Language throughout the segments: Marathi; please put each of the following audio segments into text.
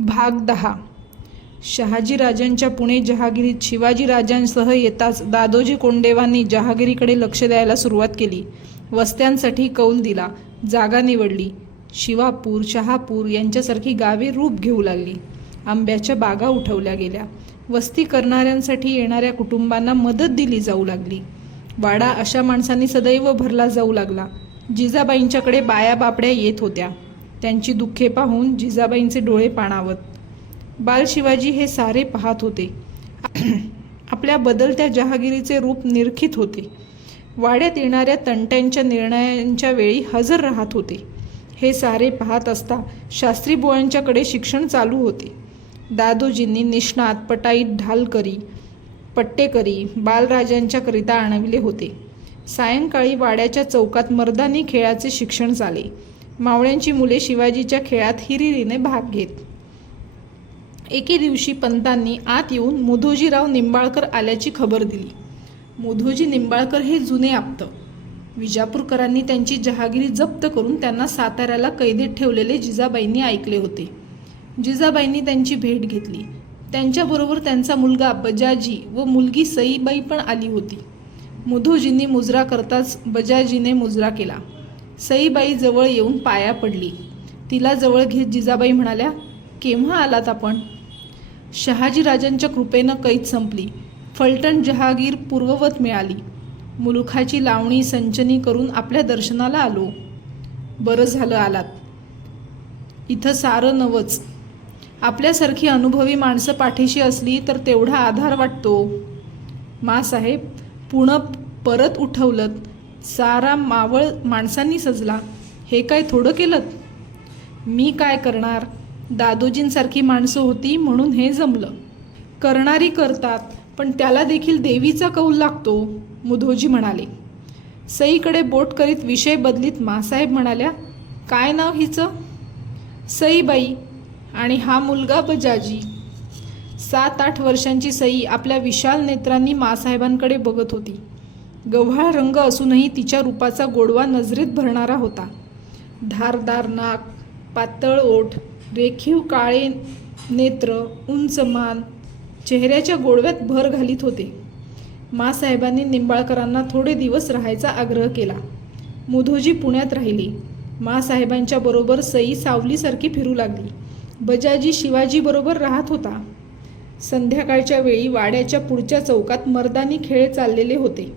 भाग 10. शहाजीराजांच्या पुणे जहागिरीत शिवाजीराजांसह येताच दादोजी कोंडदेवांनी जहागिरीकडे लक्ष द्यायला सुरुवात केली. वस्त्यांसाठी कौल दिला, जागा निवडली. शिवापूर, शहापूर यांच्यासारखी गावे रूप घेऊ लागली. आंब्याच्या बागा उठवल्या गेल्या. वस्ती करणाऱ्यांसाठी येणाऱ्या कुटुंबांना मदत दिली जाऊ लागली. वाडा अशा माणसांनी सदैव भरला जाऊ लागला. जिजाबाईंच्याकडे बाया बापड्या येत होत्या. त्यांची दुःखे पाहून जिजाबाईंचे डोळे पाणावत. बाल शिवाजी हे सारे पाहत होते. आपल्या बदलत्या जहागिरीचे रूप निरखित होते. वाड्यात येणाऱ्या तंट्यांच्या निर्णयांच्या वेळी हजर राहत होते. हे सारे पाहत असता शास्त्रीबुवांच्याकडे शिक्षण चालू होते. दादोजींनी निष्णात पटाईत ढालकरी पट्टेकरी बालराजांच्याकरिता आणविले होते. सायंकाळी वाड्याच्या चौकात मर्दानी खेळाचे शिक्षण चाले. मावळ्यांची मुले शिवाजीच्या खेळात हिरिरीने भाग घेत. एके दिवशी पंतांनी आत येऊन मुधोजीराव निंबाळकर आल्याची खबर दिली. मुधोजी निंबाळकर हे जुने आप्त. विजापूरकरांनी त्यांची जहागिरी जप्त करून त्यांना साताऱ्याला कैदेत ठेवलेले जिजाबाईंनी ऐकले होते. जिजाबाईंनी त्यांची भेट घेतली. त्यांच्याबरोबर त्यांचा मुलगा बजाजी व मुलगी सईबाई पण आली होती. मुधोजींनी मुजरा करताच बजाजीने मुजरा केला. सईबाई जवळ येऊन पाया पडली. तिला जवळ घेत जिजाबाई म्हणाल्या, केव्हा आलात आपण? शहाजीराजांच्या कृपेनं कैद संपली. फलटण जहागीर पूर्ववत मिळाली. मुलुखाची लावणी संचनी करून आपल्या दर्शनाला आलो. बरं झालं आलात. इथं सारं नवच. आपल्यासारखी अनुभवी माणसं पाठीशी असली तर तेवढा आधार वाटतो. मासाहेब, पुणं परत उठवलं. सारा मावळ माणसांनी सजला. हे काय थोडं केलं? मी काय करणार? दादोजींसारखी माणसं होती म्हणून हे जमलं. करणारी करतात, पण त्याला देखील देवीचा कौल लागतो, मुधोजी म्हणाले. सईकडे बोट करीत विषय बदलीत मासाहेब म्हणाल्या, काय नाव हिचं? सईबाई. आणि हा मुलगा बजाजी. 7-8 वर्षांची सई आपल्या विशाल नेत्रांनी मासाहेबांकडे बघत होती. गव्हाळ रंग असूनही तिच्या रूपाचा गोडवा नजरेत भरणारा होता. धारदार नाक, पातळ ओठ, रेखीव काळे नेत्र, उंच मान चेहऱ्याच्या गोडव्यात भर घालीत होते. मासाहेबांनी निंबाळकरांना थोडे दिवस राहायचा आग्रह केला. मुधोजी पुण्यात राहिले. मासाहेबांच्या बरोबर सई सावलीसारखी फिरू लागली. बजाजी शिवाजीबरोबर राहत होता. संध्याकाळच्या वेळी वाड्याच्या पुढच्या चौकात मर्दानी खेळ चाललेले होते.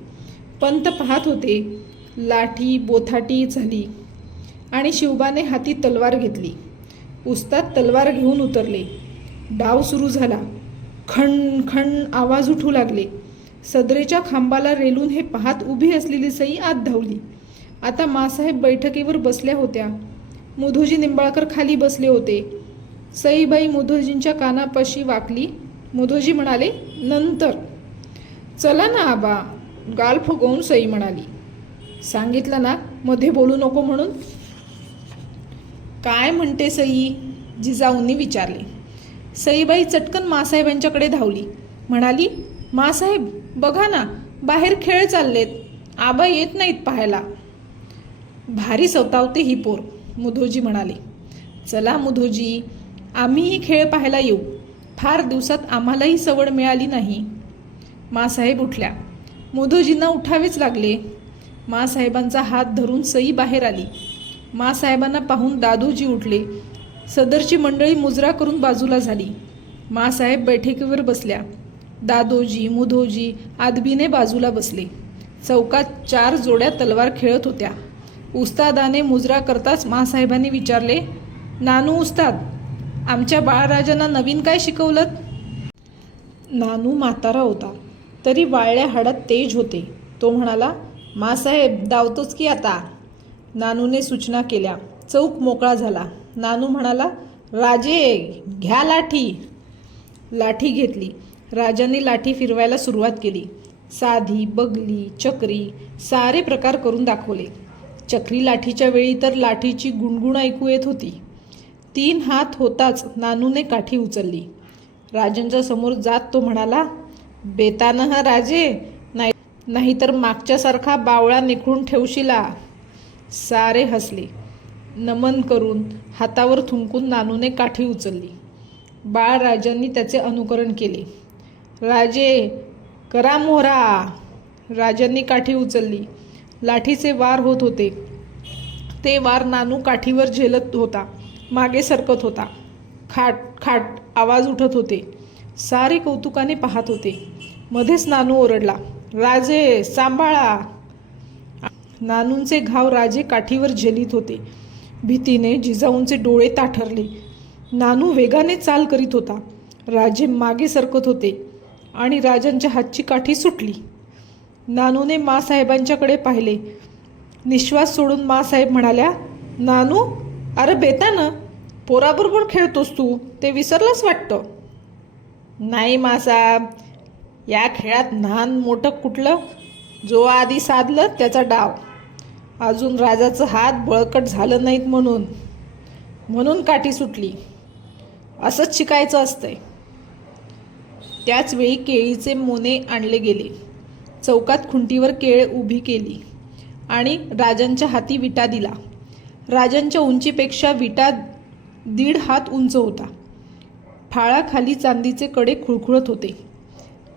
पंत पाहत होते. लाठी बोथाटी झाली आणि शिवबाने हाती तलवार घेतली. उस्ताद तलवार घेऊन उतरले. डाव सुरू झाला. खण खण आवाज उठू लागले. सदरेच्या खांबाला रेलून हे पाहत उभी असलेली सई आत धावली. आता मासाहेब बैठकीवर बसल्या होत्या. मुधोजी निंबाळकर खाली बसले होते. सईबाई मुधोजींच्या कानापाशी वाकली. मुधोजी म्हणाले, नंतर. चला ना आबा, गाल फुगवून सई म्हणाली. सांगितलं ना मध्ये बोलू नको म्हणून. काय म्हणते सई? जिजाऊंनी विचारले. सईबाई चटकन मासाहेबांच्याकडे धावली. म्हणाली, मासाहेब बघा ना, बाहेर खेळ चाललेत. आबा येत नाहीत पाहायला. भारी सतावते ही पोर, मुधोजी म्हणाले. चला मुधोजी, आम्हीही खेळ पाहायला येऊ. फार दिवसात आम्हालाही सवड मिळाली नाही. मासाहेब उठल्या. मुधोजींना उठावेच लागले. मासाहेबांचा हात धरून सई बाहेर आली. मासाहेबांना पाहून दादोजी उठले. सदरची मंडळी मुजरा करून बाजूला झाली. मासाहेब बैठकीवर बसल्या. दादोजी मुधोजी आदबीने बाजूला बसले. चौकात 4 जोड्या तलवार खेळत होत्या. उस्तादाने मुजरा करताच मासाहेबांनी विचारले, नानू उस्ताद, आमच्या बाळराजांना नवीन काय शिकवलं? नानू म्हातारा होता, तरी वाळल्या हाडात तेज होते. तो म्हणाला, मासाहेब धावतोच की आता. नानूने सूचना केल्या. चौक मोकळा झाला. नानू म्हणाला, राजे घ्या लाठी. लाठी घेतली. राजांनी लाठी फिरवायला सुरुवात केली. साधी, बगली, चक्री सारे प्रकार करून दाखवले. चक्री लाठीच्या वेळी तर लाठीची गुणगुण ऐकू येत होती. 3 हात होताच नानूने काठी उचलली. राजांच्या समोर जात तो म्हणाला, बेतानं हा राजे, नाहीतर मागच्यासारखा बावळा निखळून ठेवशिला. सारे हसले. नमन करून हातावर थुंकून नानूने काठी उचलली. बाळराजांनी त्याचे अनुकरण केले. राजे करा मोहरा. राजांनी काठी उचलली. लाठीचे वार होत होते. ते वार नानू काठीवर झेलत होता. मागे सरकत होता. खाट खाट आवाज उठत होते. सारे कौतुकाने पाहत होते. मध्येच नानू ओरडला, राजे सांभाळा. नानूंचे घाव राजे काठीवर झेलीत होते. भीतीने जिजाऊंचे डोळे ताठरले. नानू वेगाने चाल करीत होता. राजे मागे सरकत होते आणि राजांच्या हातची काठी सुटली. नानूने माँसाहेबांच्याकडे पाहिले. निश्वास सोडून माँसाहेब म्हणाल्या, नानू, अरे बेतानं, पोराबरोबर खेळतोस तू, ते विसरलास वाटतं. नाही माँसाहेब, या खेळात लहान मोठं कुठलं, जो आधी साधलं त्याचा डाव. अजून राजाचं हात बळकट झालं नाहीत म्हणून काठी सुटली. असंच शिकायचं असतंय. त्याच वेळी केळीचे मोने आणले गेले. चौकात खुंटीवर केळ उभी केली आणि राजांच्या हाती विटा दिला. राजांच्या उंचीपेक्षा विटा 1.5 हात उंच होता. फाळाखाली चांदीचे कडे खुळखुळत होते.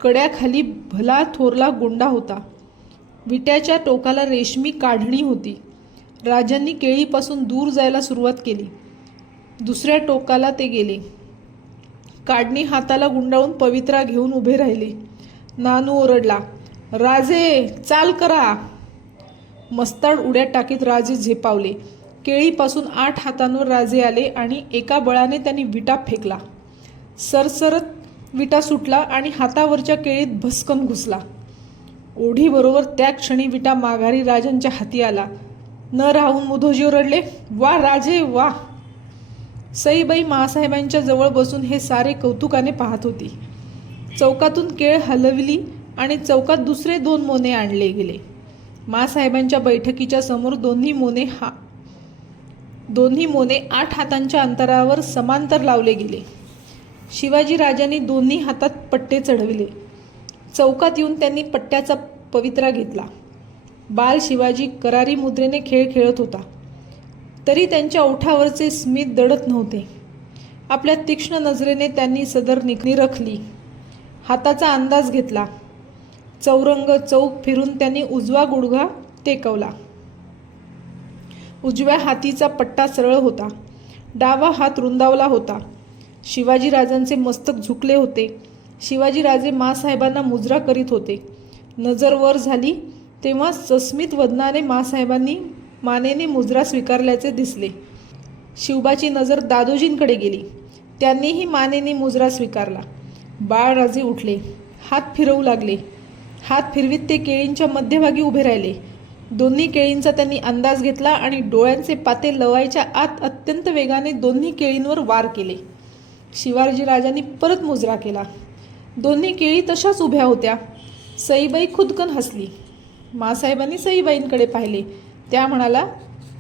कड्याखाली भला थोरला गोंडा होता. विट्याच्या टोकाला रेशमी काढणी होती. राजांनी केळीपासून दूर जायला सुरुवात केली. दुसऱ्या टोकाला ते गेले. काढणी हाताला गुंडाळून पवित्रा घेऊन उभे राहिले. नानू ओरडला, राजे चाल करा. मस्ताड उड्या टाकीत राजे झेपावले. केळीपासून 8 हातांवर राजे आले आणि एका बळाने त्यांनी विटा फेकला. सरसरत विटा सुटला आणि हातावरच्या केळीत भस्कन घुसला. ओढीबरोबर त्या क्षणी विटा माघारी राजांच्या हाती आला. न राहून मुधोजी ओरडले, वा राजे वा. सईबाई माँसाहेबांच्या जवळ बसून हे सारे कौतुकाने पाहत होती. चौकातून केळ हलवली आणि चौकात दुसरे 2 मोने आणले गेले. माँसाहेबांच्या बैठकीच्या समोर दोन्ही मोने 8 हातांच्या अंतरावर समांतर लावले गेले. शिवाजी राजांनी दोन्ही हातात पट्टे चढविले. चौकात येऊन त्यांनी पट्ट्याचा पवित्रा घेतला. बाल शिवाजी करारी मुद्रेने खेळ खेळत होता. तरी त्यांच्या ओठावरचे स्मित दडत नव्हते. आपल्या तीक्ष्ण नजरेने त्यांनी सदर निरखली. हाताचा अंदाज घेतला. चौरंग चौक फिरून त्यांनी उजवा गुडघा टेकवला. उजव्या हातीचा पट्टा सरळ होता. डावा हात रुंदावला होता. शिवाजी राजांचे मस्तक झुकले होते. शिवाजी राजे माँसाहेबांना मुजरा करीत होते. नजर वर झाली तेव्हा सस्मित वदनाने माँसाहेबांनी मानेने मुजरा स्वीकारल्याचे दिसले. शिवबाची नजर दादोजींकडे गेली. त्यांनीही मानेने मुजरा स्वीकारला. बाळराजे उठले. हात फिरवू लागले. हात फिरवीत ते केळींच्या मध्यभागी उभे राहिले. दोन्ही केळींचा त्यांनी अंदाज घेतला आणि डोळ्यांचे पाते लवायच्या आत अत्यंत वेगाने दोन्ही केळींवर वार केले. शिवाजी राजांनी परत मुजरा केला. दोन्ही केळी तशाच उभ्या होत्या. सईबाई खुदकन हसली. माँसाहेबांनी सईबाईंकडे पाहिले. त्या म्हणाला,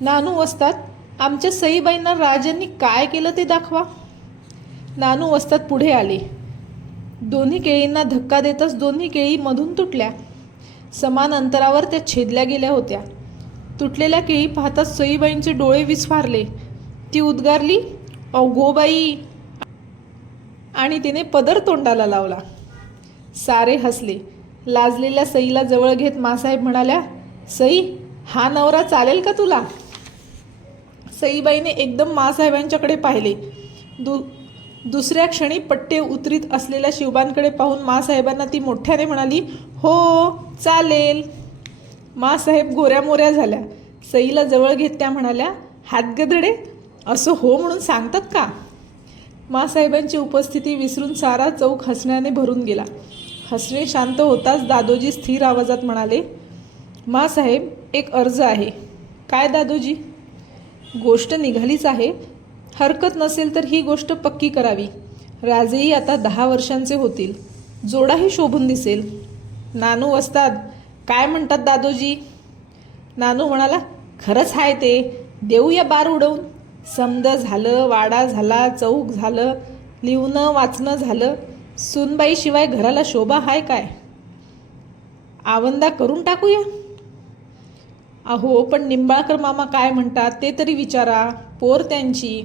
नानू वस्ताद, आमच्या सईबाईंना राजांनी काय केलं ते दाखवा. नानू वस्ताद पुढे आले. दोन्ही केळींना धक्का देताच दोन्ही केळी मधून तुटल्या. समान अंतरावर त्या छेदल्या गेल्या होत्या. तुटलेल्या केळी पाहताच सईबाईंचे डोळे विस्फारले. ती उद्गारली, अवघो बाई, आणि तिने पदर तोंडाला लावला. सारे हसले. लाजलेल्या सईला जवळ घेत माँसाहेब म्हणाल्या, सई, हा नवरा चालेल का तुला? सईबाईने एकदम माँसाहेबांच्याकडे पाहिले. दुसऱ्या क्षणी पट्टे उतरीत असलेल्या शिवबांकडे पाहून माँसाहेबांना ती मोठ्याने म्हणाली, हो चालेल. माँसाहेब गोऱ्या मोऱ्या झाल्या. सईला जवळ घेत त्या म्हणाल्या, हातगधडे, असं हो म्हणून सांगतात का? माँसाहेबांची उपस्थिती विसरून सारा चौक हसण्याने भरून गेला. हसणे शांत होताच दादोजी स्थिर आवाजात म्हणाले, माँसाहेब, एक अर्ज आहे. काय दादोजी? गोष्ट निघालीच आहे. हरकत नसेल तर ही गोष्ट पक्की करावी. राजेही आता 10 वर्षांचे होतील. जोडाही शोभून दिसेल. नानू वस्ताद, काय म्हणतात दादोजी? नानू म्हणाला, खरंच आहे ते. देऊया बार उडवून. समद झालं, वाडा झाला, चौक झालं, लिहूनं वाचणं झालं. सूनबाईशिवाय घराला शोभा हाय काय? आवंदा करून टाकूया. अहो, पण निंबाळकर मामा काय म्हणतात ते तरी विचारा. पोर त्यांची.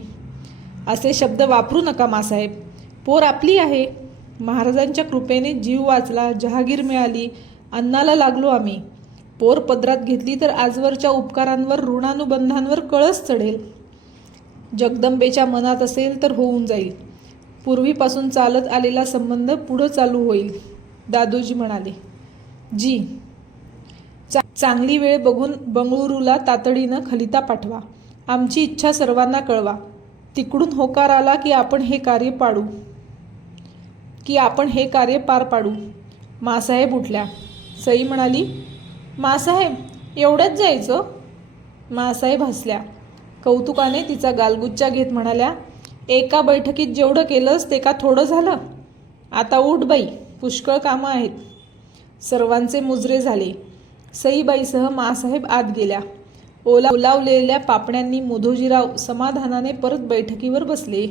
असे शब्द वापरू नका माँसाहेब. पोर आपली आहे. महाराजांच्या कृपेने जीव वाचला, जहागीर मिळाली, अन्नाला लागलो आम्ही. पोर पदरात घेतली तर आजवरच्या उपकारांवर, ऋणानुबंधांवर कळस चढेल. जगदंबेच्या मनात असेल तर होऊन जाईल. पूर्वीपासून चालत आलेला संबंध पुढं चालू होईल. दादोजी म्हणाले. जी, चांगली वेळ बघून बंगळुरूला तातडीनं खलिता पाठवा. आमची इच्छा सर्वांना कळवा. तिकडून होकार आला की आपण हे कार्य पार पाडू. मासाहेब उठल्या. सई म्हणाली, मासाहेब, एवढ्याच जायचं? मासाहेब हसल्या. कौतुकाने तिचा गालगुच्चा घेत म्हणाल्या, एका बैठकीत जेवढं केलंस ते का थोडं झालं? आता उठ बाई, पुष्कळ कामं आहेत. सर्वांचे मुजरे झाले. सईबाईसह मासाहेब आत गेल्या. ओलावलेल्या पापण्यांनी मोधोजीराव समाधानाने परत बैठकीवर बसले.